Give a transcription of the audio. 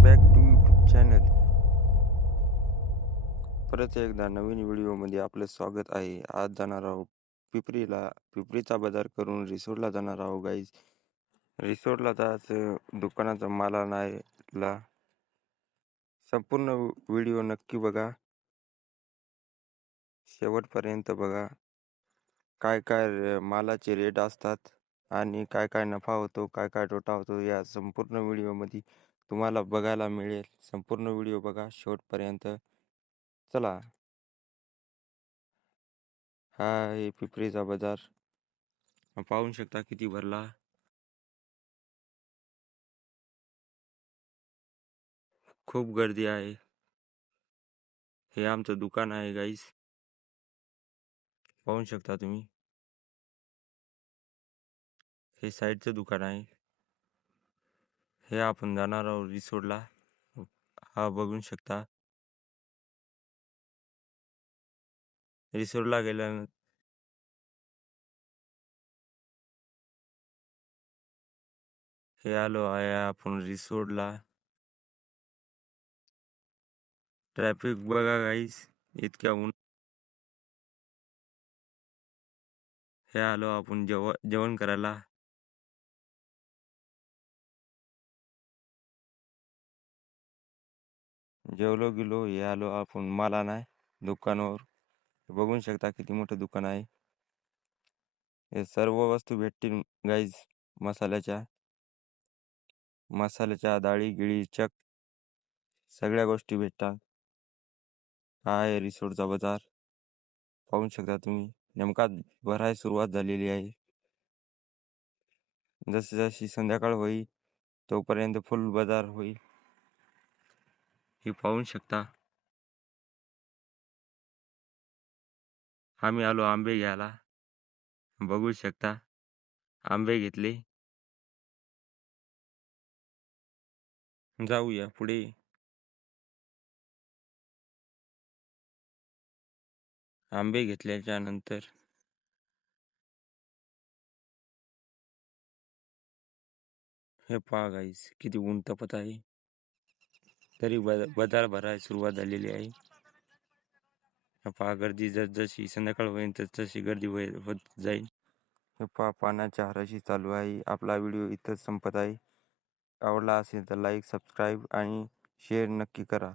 Welcome back to YouTube channel. परत एकदा नवीन व्हिडिओमध्ये आपलं स्वागत आहे. आज जाणार आहोत पिपरीचा बाजार करून रिसोडला जाणार आहोत गाईज. रिसोडला जायचं, दुकानाचा माल आणायला. संपूर्ण व्हिडिओ नक्की बघा, शेवटपर्यंत बघा. काय काय मालाचे रेट असतात आणि काय काय नफा होतो, काय काय तोटा होतो, या संपूर्ण व्हिडिओमध्ये तुम्हाला बघायला मिळेल. संपूर्ण व्हिडिओ बघा शेवटपर्यंत. चला, हा आहे पिपरीचा बाजार. पाहू शकता किती भरला. खूप गर्दी आहे. हे आमचं दुकान आहे गाईस, पाहू शकता तुम्ही. हे साईडचं दुकान आहे. हे आपण जाणार आहोत रिसोडला. हा बघू शकता. रिसोडला गेल्यानंतर हे आलो आहे आपण रिसोडला. ट्रॅफिक बघा गाईस, इतक्या ऊन. हे आलो आपण जेवण करायला. जेवलो गेलो, हे आलो आपण मला नाही दुकानावर. बघू शकता किती मोठं दुकान आहे. हे सर्व वस्तू भेटतील गाईज. मसाल्याच्या डाळी गिळी चक सगळ्या गोष्टी भेटतात. हा आहे रिसोडचा बाजार, पाहू शकता तुम्ही. नेमका भरायला सुरुवात झालेली आहे. जशी जशी संध्याकाळ होईल तोपर्यंत फुल बाजार होईल. हे पाहू शकता. आम्ही आलो आंबे घ्यायला, बघू शकता. आंबे घेतले. जाऊया पुढे. आंबे घेतल्याच्या नंतर हे पहा गाईस, किती ऊन तपत आहे, तरी बाजार भरायला सुरुवात झालेली आहे. पहा गर्दी जशी संध्याकाळ होईल तशी गर्दी होत जाईल. हे पहा पाण्याच्या हराशी चालू आहे. आपला व्हिडिओ इथंच संपत आहे. आवडला असेल तर लाईक, सबस्क्राईब आणि शेअर नक्की करा.